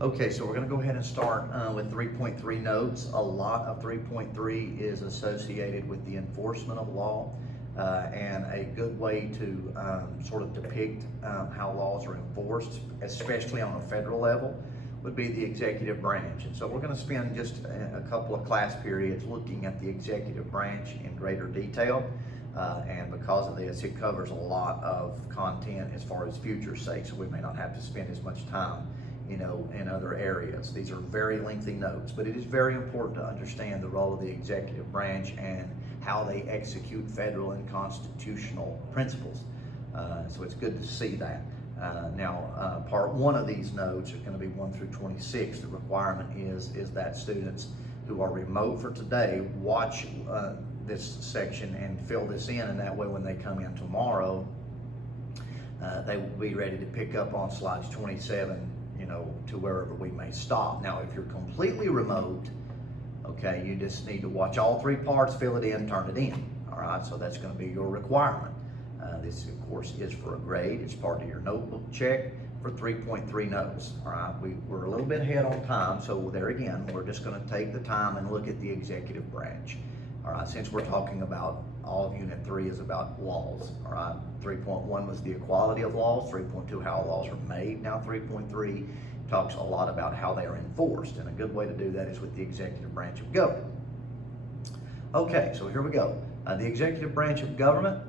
Okay, so we're going to go ahead and start with 3.3 notes. A lot of 3.3 is associated with the enforcement of law, and a good way to sort of depict how laws are enforced, especially on a federal level, would be the executive branch. And so we're going to spend just a couple of class periods looking at the executive branch in greater detail. And because of this, it covers a lot of content as far as future's sake, so we may not have to spend as much time in other areas. These are very lengthy notes, but it is very important to understand the role of the executive branch and how they execute federal and constitutional principles. So it's good to see that. Now, part one of these notes are going to be 1 through 26. The requirement is that students who are remote for today watch this section and fill this in, and that way when they come in tomorrow, they will be ready to pick up on slides 27 to wherever we may stop. Now, if you're completely remote, okay, you just need to watch all three parts, fill it in, turn it in. All right, so that's going to be your requirement. This, of course, is for a grade. It's part of your notebook check for 3.3 notes. All right, we're a little bit ahead on time, so there again, we're just going to take the time and look at the executive branch. All right, since we're talking about all of Unit 3 is about laws. All right, 3.1 was the equality of laws, 3.2 how laws are made. Now 3.3 talks a lot about how they are enforced, and a good way to do that is with the executive branch of government. Okay, so here we go. The executive branch of government,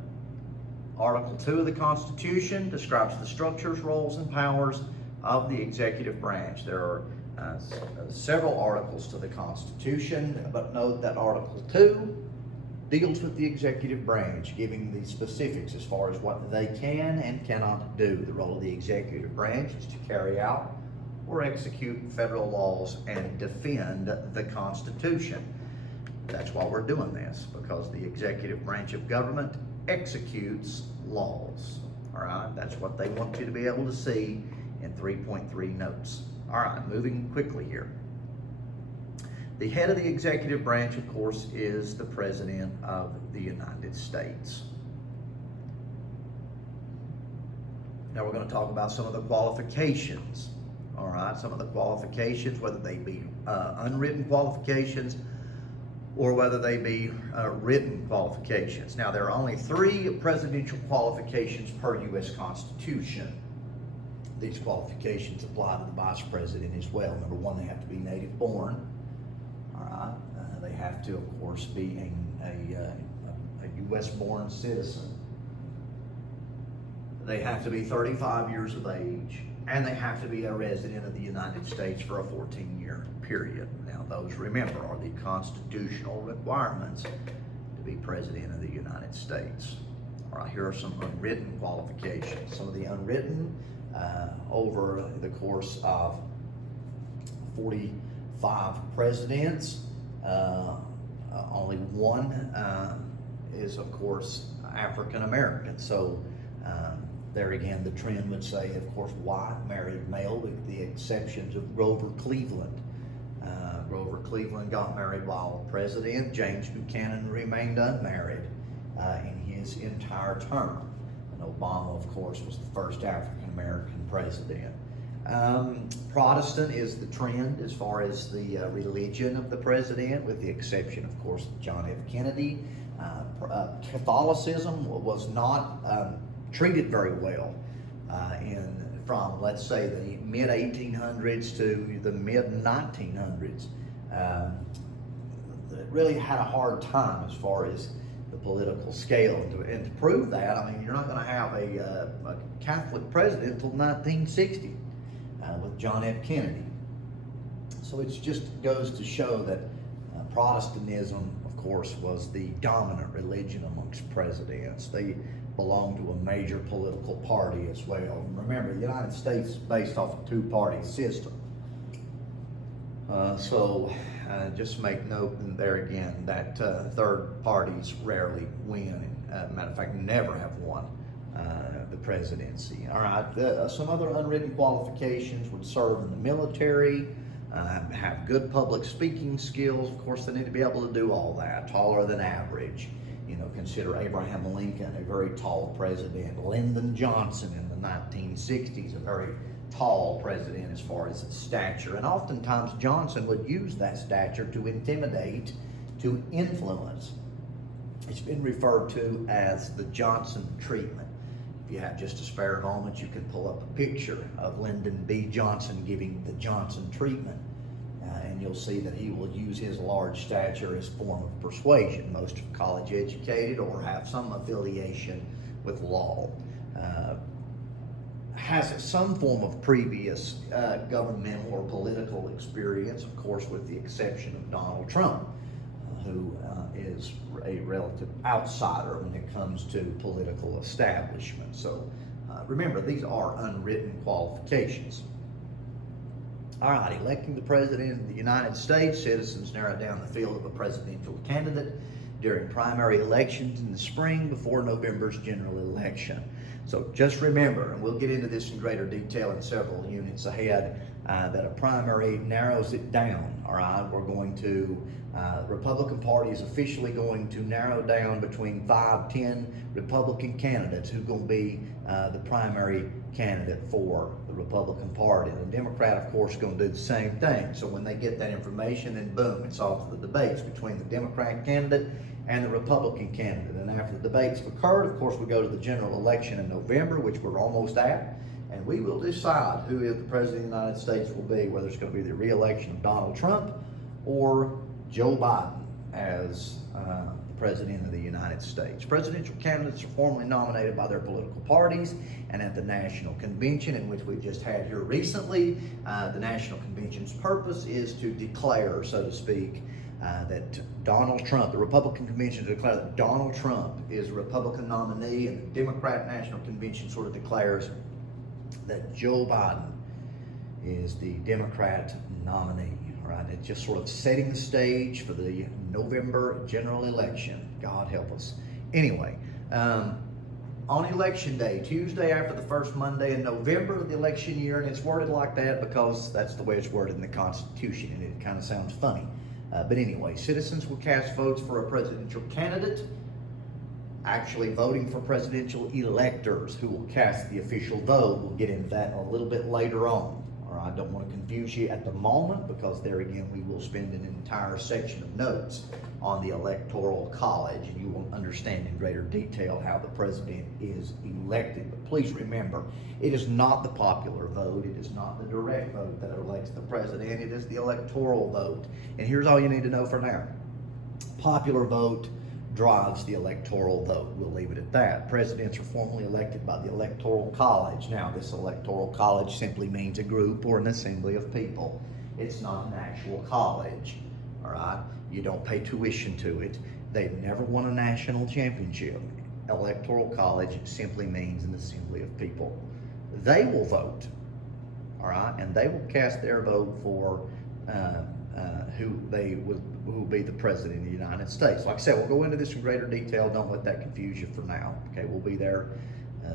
Article 2 of the Constitution describes the structures, roles, and powers of the executive branch. There are several articles to the Constitution, but note that Article 2 deals with the executive branch, giving the specifics as far as what they can and cannot do. The role of the executive branch is to carry out or execute federal laws and defend the Constitution. That's why we're doing this, because the executive branch of government executes laws. All right, that's what they want you to be able to see in 3.3 notes. All right, moving quickly here. The head of the executive branch, of course, is the President of the United States. Now we're going to talk about some of the qualifications. All right, some of the qualifications, whether they be unwritten qualifications or whether they be written qualifications. Now, there are only 3 presidential qualifications per U.S. Constitution. These qualifications apply to the vice president as well. Number 1, they have to be native born. All right, they have to, of course, be a U.S. born citizen. They have to be 35 years of age, and they have to be a resident of the United States for a 14-year period. Now, those, remember, are the constitutional requirements to be president of the United States. All right, here are some unwritten qualifications. Some of the unwritten, over the course of 45 presidents, only one is, of course, African American. So there again, the trend would say, of course, white married male, with the exceptions of Grover Cleveland. Grover Cleveland got married while president. James Buchanan remained unmarried in his entire term. And Obama, of course, was the first African American president. Protestant is the trend as far as the religion of the president, with the exception, of course, of John F. Kennedy. Catholicism was not treated very well from, let's say, the mid-1800s to the mid-1900s. It really had a hard time as far as the political scale. And to prove that, I mean, you're not going to have a Catholic president until 1960 with John F. Kennedy. So it just goes to show that Protestantism, of course, was the dominant religion amongst presidents. They belonged to a major political party as well. And remember, the United States is based off a 2-party system. Just make note there again that third parties rarely win. Matter of fact, never have won the presidency. All right, some other unwritten qualifications: would serve in the military, have good public speaking skills. Of course, they need to be able to do all that. Taller than average. Consider Abraham Lincoln a very tall president. Lyndon Johnson in the 1960s, a very tall president as far as stature. And oftentimes Johnson would use that stature to intimidate, to influence. It's been referred to as the Johnson treatment. If you have just a spare moment, you can pull up a picture of Lyndon B. Johnson giving the Johnson treatment. And you'll see that he will use his large stature as a form of persuasion. Most are college educated or have some affiliation with law. Has some form of previous governmental or political experience, of course, with the exception of Donald Trump, who is a relative outsider when it comes to political establishment. So remember, these are unwritten qualifications. All right, electing the President of the United States, citizens narrow down the field of a presidential candidate during primary elections in the spring before November's general election. So just remember, and we'll get into this in greater detail in several units ahead, that a primary narrows it down, all right? We're going to, the Republican Party is officially going to narrow down between 5-10 Republican candidates who's going to be the primary candidate for the Republican Party. And the Democrat, of course, is going to do the same thing. So when they get that information, then boom, it's off to the debates between the Democrat candidate and the Republican candidate. And after the debates have occurred, of course, we go to the general election in November, which we're almost at, and we will decide who the President of the United States will be, whether it's going to be the re-election of Donald Trump or Joe Biden as the President of the United States. Presidential candidates are formally nominated by their political parties, and at the National Convention, in which we just had here recently, the National Convention's purpose is to declare, so to speak, that Donald Trump, the Republican Convention declared that Donald Trump is a Republican nominee, and the Democrat National Convention sort of declares that Joe Biden is the Democrat nominee. Right? It's just sort of setting the stage for the November general election. God help us. Anyway, on election day, Tuesday after the first Monday in November of the election year, and it's worded like that because that's the way it's worded in the Constitution, and it kind of sounds funny. But anyway, citizens will cast votes for a presidential candidate, actually voting for presidential electors who will cast the official vote. We'll get into that a little bit later on. I don't want to confuse you at the moment because there again we will spend an entire section of notes on the Electoral College, and you will understand in greater detail how the president is elected. But please remember, it is not the popular vote, it is not the direct vote that elects the president, it is the electoral vote. And here's all you need to know for now. Popular vote drives the electoral vote. We'll leave it at that. Presidents are formally elected by the Electoral College. Now, this Electoral College simply means a group or an assembly of people. It's not an actual college, all right? You don't pay tuition to it. They've never won a national championship. Electoral College simply means an assembly of people. They will vote, all right? And they will cast their vote for who will be the President of the United States. Like I said, we'll go into this in greater detail. Don't let that confuse you for now. Okay, we'll be there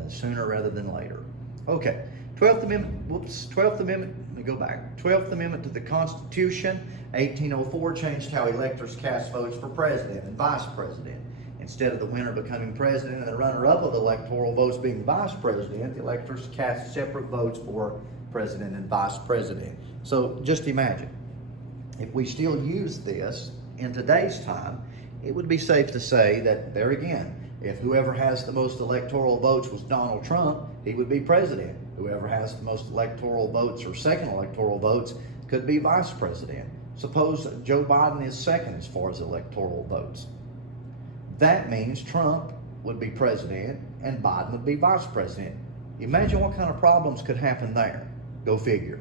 sooner rather than later. Okay, 12th Amendment, let me go back. 12th Amendment to the Constitution, 1804, changed how electors cast votes for president and vice president. Instead of the winner becoming president and the runner-up of the electoral votes being vice president, the electors cast separate votes for president and vice president. So just imagine, if we still use this in today's time, it would be safe to say that, there again, if whoever has the most electoral votes was Donald Trump, he would be president. Whoever has the most electoral votes or second electoral votes could be vice president. Suppose Joe Biden is second as far as electoral votes. That means Trump would be president and Biden would be vice president. Imagine what kind of problems could happen there. Go figure.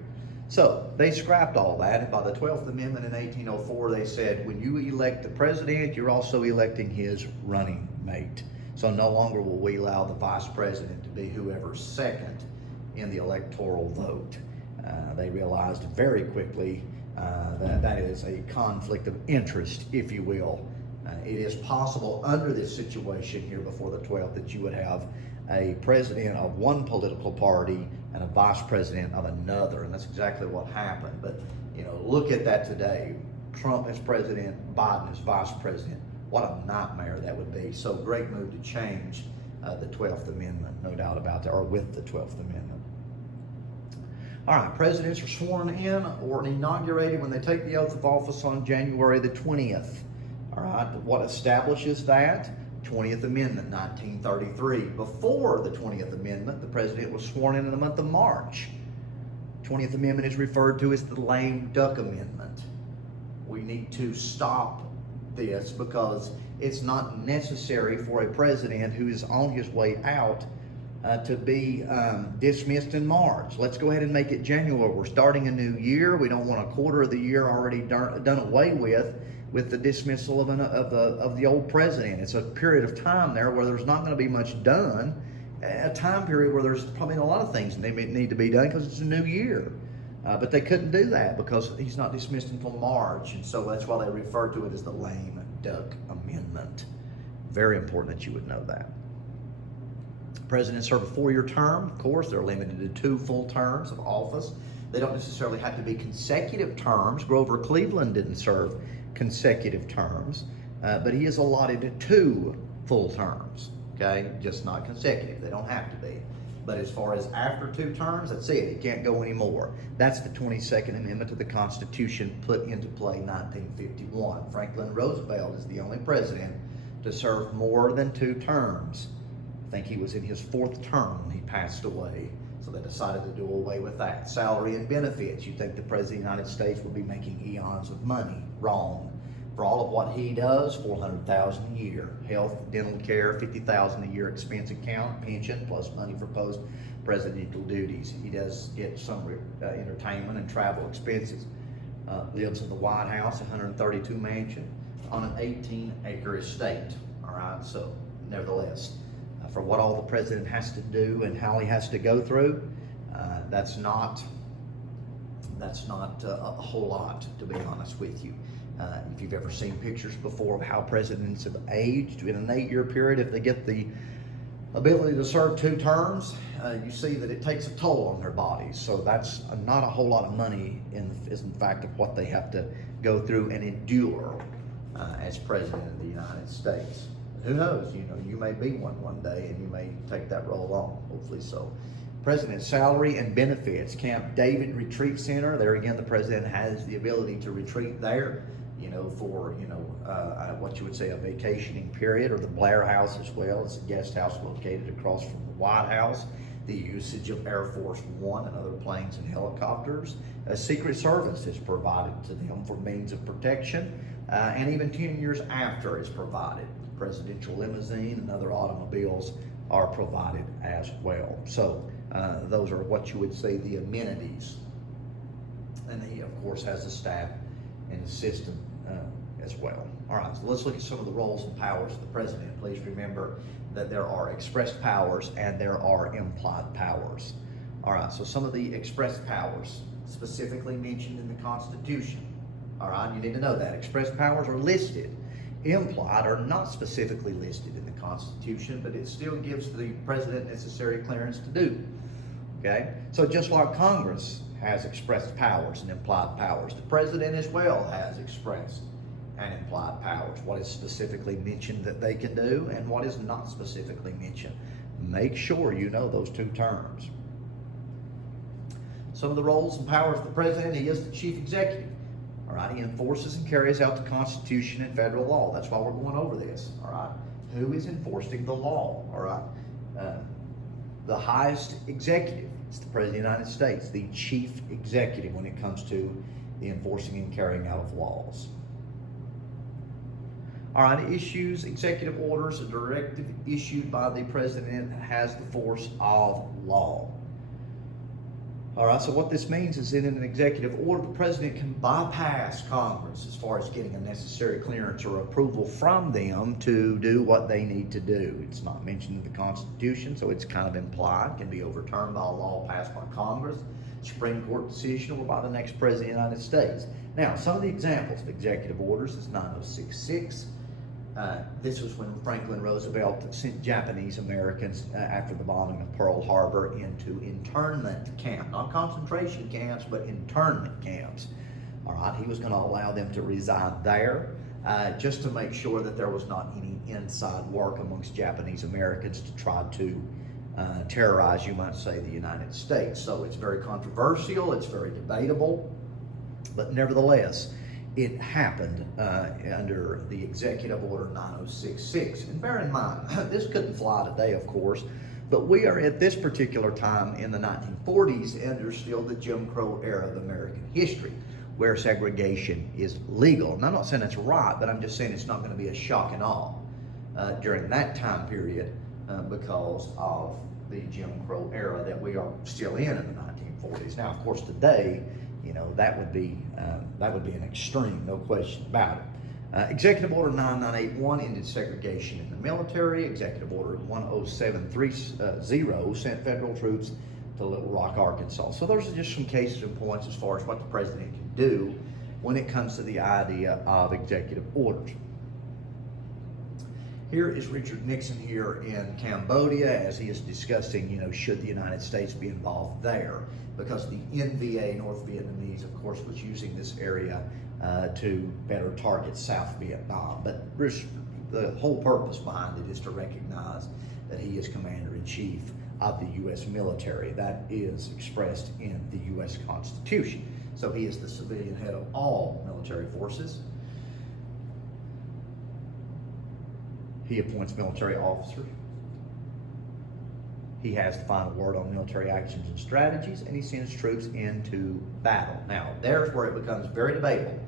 So they scrapped all that, and by the 12th Amendment in 1804, they said when you elect the president, you're also electing his running mate. So no longer will we allow the vice president to be whoever's second in the electoral vote. They realized very quickly that that is a conflict of interest, if you will. It is possible under this situation here before the 12th that you would have a president of one political party and a vice president of another, and that's exactly what happened. But you know, look at that today. Trump is president, Biden is vice president. What a nightmare that would be. So great move to change the 12th Amendment, no doubt about that, or with the 12th Amendment. All right, presidents are sworn in or inaugurated when they take the oath of office on January the 20th. All right, what establishes that? 20th Amendment, 1933. Before the 20th Amendment, the president was sworn in the month of March. 20th Amendment is referred to as the lame duck amendment. We need to stop this because it's not necessary for a president who is on his way out to be dismissed in March. Let's go ahead and make it January. We're starting a new year. We don't want a quarter of the year already done away with the dismissal of the old president. It's a period of time there where there's not going to be much done, a time period where there's probably a lot of things that need to be done because it's a new year. But they couldn't do that because he's not dismissed until March, and so that's why they refer to it as the lame duck amendment. Very important that you would know that. Presidents serve a 4-year term. Of course, they're limited to 2 full terms of office. They don't necessarily have to be consecutive terms. Grover Cleveland didn't serve consecutive terms, but he is allotted to 2 full terms, okay? Just not consecutive. They don't have to be. But as far as after 2 terms, that's it. He can't go anymore. That's the 22nd Amendment to the Constitution put into play in 1951. Franklin Roosevelt is the only president to serve more than 2 terms. I think he was in his 4th term when he passed away. So they decided to do away with that. Salary and benefits. You think the President of the United States would be making eons of money. Wrong. For all of what he does, $400,000 a year. Health, dental care, $50,000 a year expense account, pension, plus money for post-presidential duties. He does get some entertainment and travel expenses. Lives in the White House, 132 mansion, on an 18-acre estate. All right, so nevertheless, for what all the president has to do and how he has to go through, that's not a whole lot, to be honest with you. If you've ever seen pictures before of how presidents have aged in an 8-year period, if they get the ability to serve 2 terms, you see that it takes a toll on their bodies. So that's not a whole lot of money in fact of what they have to go through and endure as president of the United States. Who knows? You may be one day, and you may take that role on. Hopefully so. President's salary and benefits. Camp David Retreat Center. There again, the president has the ability to retreat there. For what you would say a vacationing period, or the Blair House as well. It's a guest house located across from the White House. The usage of Air Force One and other planes and helicopters. A Secret Service is provided to them for means of protection, and even 10 years after is provided. Presidential limousine and other automobiles are provided as well. So those are what you would say the amenities. And he, of course, has the staff and the system as well. All right, so let's look at some of the roles and powers of the president. Please remember that there are expressed powers and there are implied powers. All right, so some of the expressed powers specifically mentioned in the Constitution. All right, you need to know that. Expressed powers are listed. Implied are not specifically listed in the Constitution, but it still gives the president necessary clearance to do. Okay, so just like Congress has expressed powers and implied powers, the president as well has expressed and implied powers. What is specifically mentioned that they can do and what is not specifically mentioned. Make sure you know those 2 terms. Some of the roles and powers of the president: he is the chief executive. All right, he enforces and carries out the Constitution and federal law. That's why we're going over this. All right, who is enforcing the law? All right, the highest executive is the President of the United States, the chief executive when it comes to the enforcing and carrying out of laws. All right, issues executive orders. A directive issued by the president has the force of law. All right, so what this means is that in an executive order, the president can bypass Congress as far as getting a necessary clearance or approval from them to do what they need to do. It's not mentioned in the Constitution, so it's kind of implied. It can be overturned by a law passed by Congress, Supreme Court decision, or by the next president of the United States. Now, some of the examples of executive orders is 9066. This was when Franklin Roosevelt sent Japanese Americans after the bombing of Pearl Harbor into internment camp, not concentration camps, but internment camps. All right, he was going to allow them to reside there just to make sure that there was not any inside work amongst Japanese Americans to try to terrorize, you might say, the United States. So it's very controversial, it's very debatable, but nevertheless, it happened under the Executive Order 9066. And bear in mind, this couldn't fly today, of course, but we are at this particular time in the 1940s under still the Jim Crow era of American history, where segregation is legal. And I'm not saying it's right, but I'm just saying it's not going to be a shock and awe during that time period because of the Jim Crow era that we are still in the 1940s. Now, of course, today, you know, that would be an extreme, no question about it. Executive Order 9981 ended segregation in the military. Executive Order 10730 sent federal troops to Little Rock, Arkansas. So those are just some cases and points as far as what the president can do when it comes to the idea of executive orders. Here is Richard Nixon here in Cambodia as he is discussing, you know, should the United States be involved there, because the NVA, North Vietnamese, of course, was using this area to better target South Vietnam. But the whole purpose behind it is to recognize that he is Commander-in-Chief of the U.S. military. That is expressed in the U.S. Constitution. So he is the civilian head of all military forces. He appoints military officers. He has the final word on military actions and strategies, and he sends troops into battle. Now, there's where it becomes very debatable.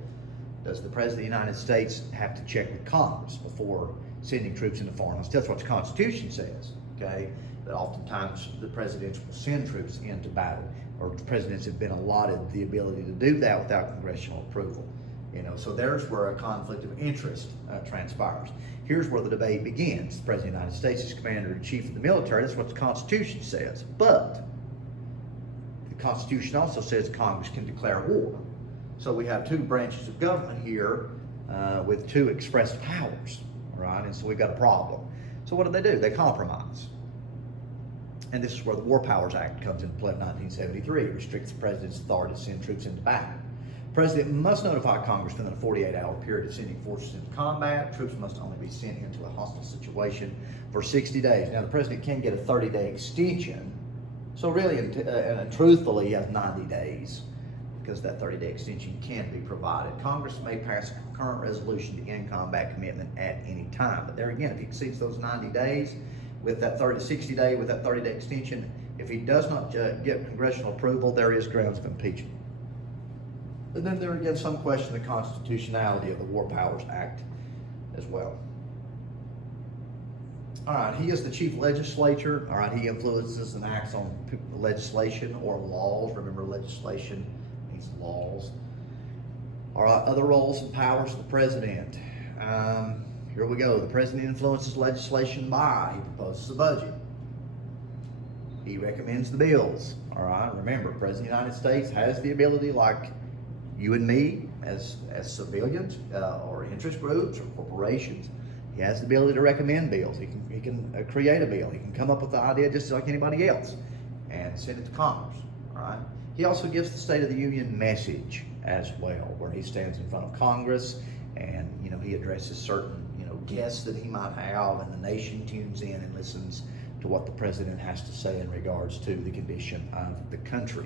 Does the President of the United States have to check with Congress before sending troops into foreign lands? That's what the Constitution says, okay? But oftentimes the presidents will send troops into battle, or the presidents have been allotted the ability to do that without congressional approval. You know, so there's where a conflict of interest transpires. Here's where the debate begins. The President of the United States is Commander-in-Chief of the military. That's what the Constitution says. But the Constitution also says Congress can declare war. So we have two branches of government here with two expressed powers, right? And so we've got a problem. So what do? They compromise. And this is where the War Powers Act comes into play in 1973. It restricts the president's authority to send troops into battle. The president must notify Congress within a 48-hour period of sending forces into combat. Troops must only be sent into a hostile situation for 60 days. Now, the president can get a 30-day extension. So really, and truthfully, he has 90 days because that 30-day extension can be provided. Congress may pass a concurrent resolution to end combat commitment at any time. But there again, if he exceeds those 90 days with that 30-day extension, if he does not get congressional approval, there is grounds of impeachment. And then there again, some question the constitutionality of the War Powers Act as well. All right, he is the chief legislature. All right, he influences and acts on legislation or laws. Remember, legislation means laws. All right, other roles and powers of the president. Here we go. The president influences legislation by, he proposes a budget. He recommends the bills. All right, remember, the president of the United States has the ability, like you and me, as civilians or interest groups or corporations, he has the ability to recommend bills. He can create a bill. He can come up with the idea just like anybody else and send it to Congress. All right. He also gives the State of the Union message as well, where he stands in front of Congress and he addresses certain guests that he might have, and the nation tunes in and listens to what the president has to say in regards to the condition of the country.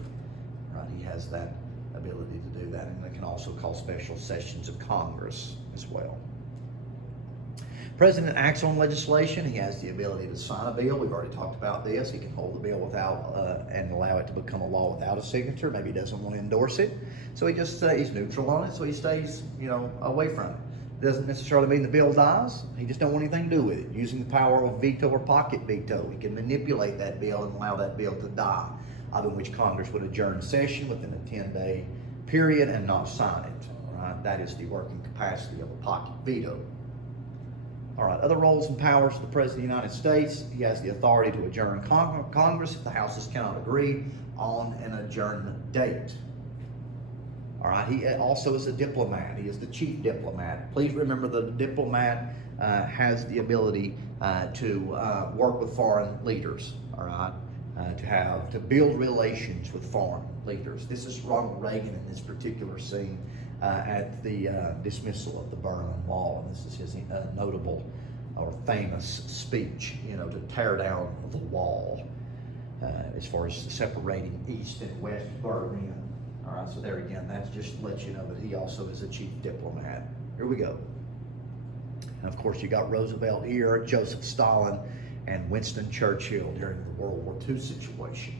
Right. He has that ability to do that, and they can also call special sessions of Congress as well. President acts on legislation. He has the ability to sign a bill. We've already talked about this. He can hold the bill without and allow it to become a law without a signature. Maybe he doesn't want to endorse it, so he just stays neutral on it. So he stays, away from it. Doesn't necessarily mean the bill dies. He just don't want anything to do with it. Using the power of veto or pocket veto, he can manipulate that bill and allow that bill to die, other than which Congress would adjourn session within a 10-day period and not sign it. Right? That is the working capacity of a pocket veto. All right, other roles and powers of the President of the United States. He has the authority to adjourn Congress if the houses cannot agree on an adjournment date. All right, he also is a diplomat. He is the chief diplomat. Please remember that a diplomat has the ability to work with foreign leaders, all right, to build relations with foreign leaders. This is Ronald Reagan in this particular scene at the dismissal of the Berlin Wall, and this is his notable or famous speech, to tear down the wall. as far as separating East and West Berlin. All right, so there again, that just lets you know that he also is a chief diplomat. Here we go. And of course, you got Roosevelt here, Joseph Stalin, and Winston Churchill during the World War II situation.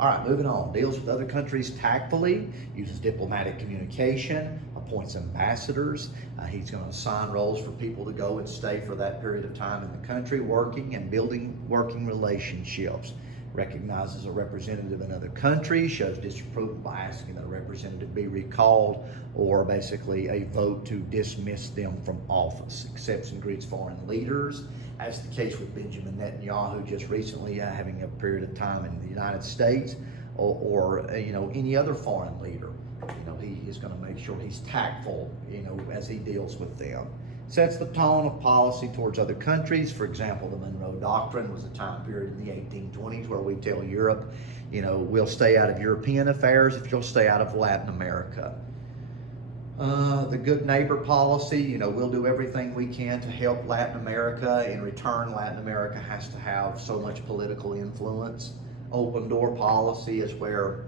All right, moving on. Deals with other countries tactfully, uses diplomatic communication, appoints ambassadors. He's going to assign roles for people to go and stay for that period of time in the country, working and building working relationships. Recognizes a representative in other countries, shows disapproval by asking that a representative be recalled, or basically a vote to dismiss them from office. Accepts and greets foreign leaders, as the case with Benjamin Netanyahu just recently having a period of time in the United States, or any other foreign leader. He is going to make sure he's tactful, as he deals with them. Sets the tone of policy towards other countries. For example, the Monroe Doctrine was a time period in the 1820s where we tell Europe, we'll stay out of European affairs if you'll stay out of Latin America. The good neighbor policy, we'll do everything we can to help Latin America. In return, Latin America has to have so much political influence. Open door policy is where,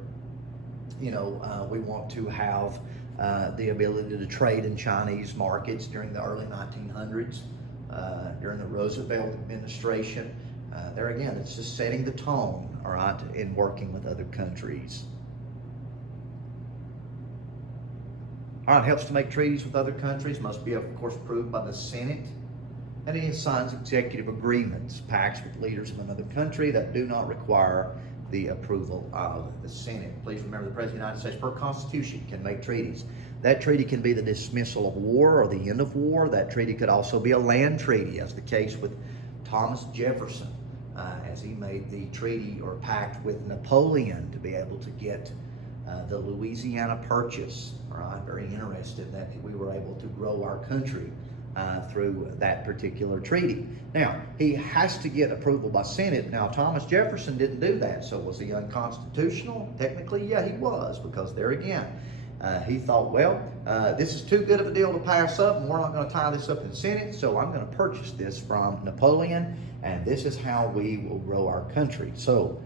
we want to have the ability to trade in Chinese markets during the early 1900s, during the Roosevelt administration. There again, it's just setting the tone, all right, in working with other countries. All right, helps to make treaties with other countries, must be, of course, approved by the Senate. And he signs executive agreements, pacts with leaders of another country that do not require the approval of the Senate. Please remember the President of the United States, per Constitution, can make treaties. That treaty can be the dismissal of war or the end of war. That treaty could also be a land treaty, as the case with Thomas Jefferson, as he made the treaty or pact with Napoleon to be able to get the Louisiana Purchase. All right, very interested that we were able to grow our country through that particular treaty. Now, he has to get approval by Senate. Now, Thomas Jefferson didn't do that, so was he unconstitutional? Technically, yeah, he was, because there again, he thought, well, this is too good of a deal to pass up, and we're not going to tie this up in Senate, so I'm going to purchase this from Napoleon, and this is how we will grow our country. So,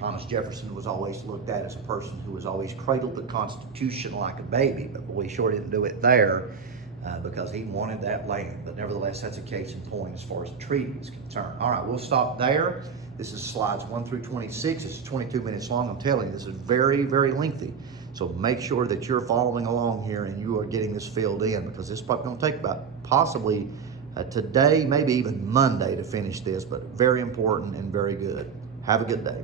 Thomas Jefferson was always looked at as a person who was always cradled the Constitution like a baby, but boy, he sure didn't do it there. Because he wanted that land. But nevertheless, that's a case in point as far as the treaty is concerned. All right, we'll stop there. This is slides 1 through 26. This is 22 minutes long. I'm telling you, this is very, very lengthy. So make sure that you're following along here and you are getting this filled in, because this is probably going to take about possibly today, maybe even Monday to finish this, but very important and very good. Have a good day.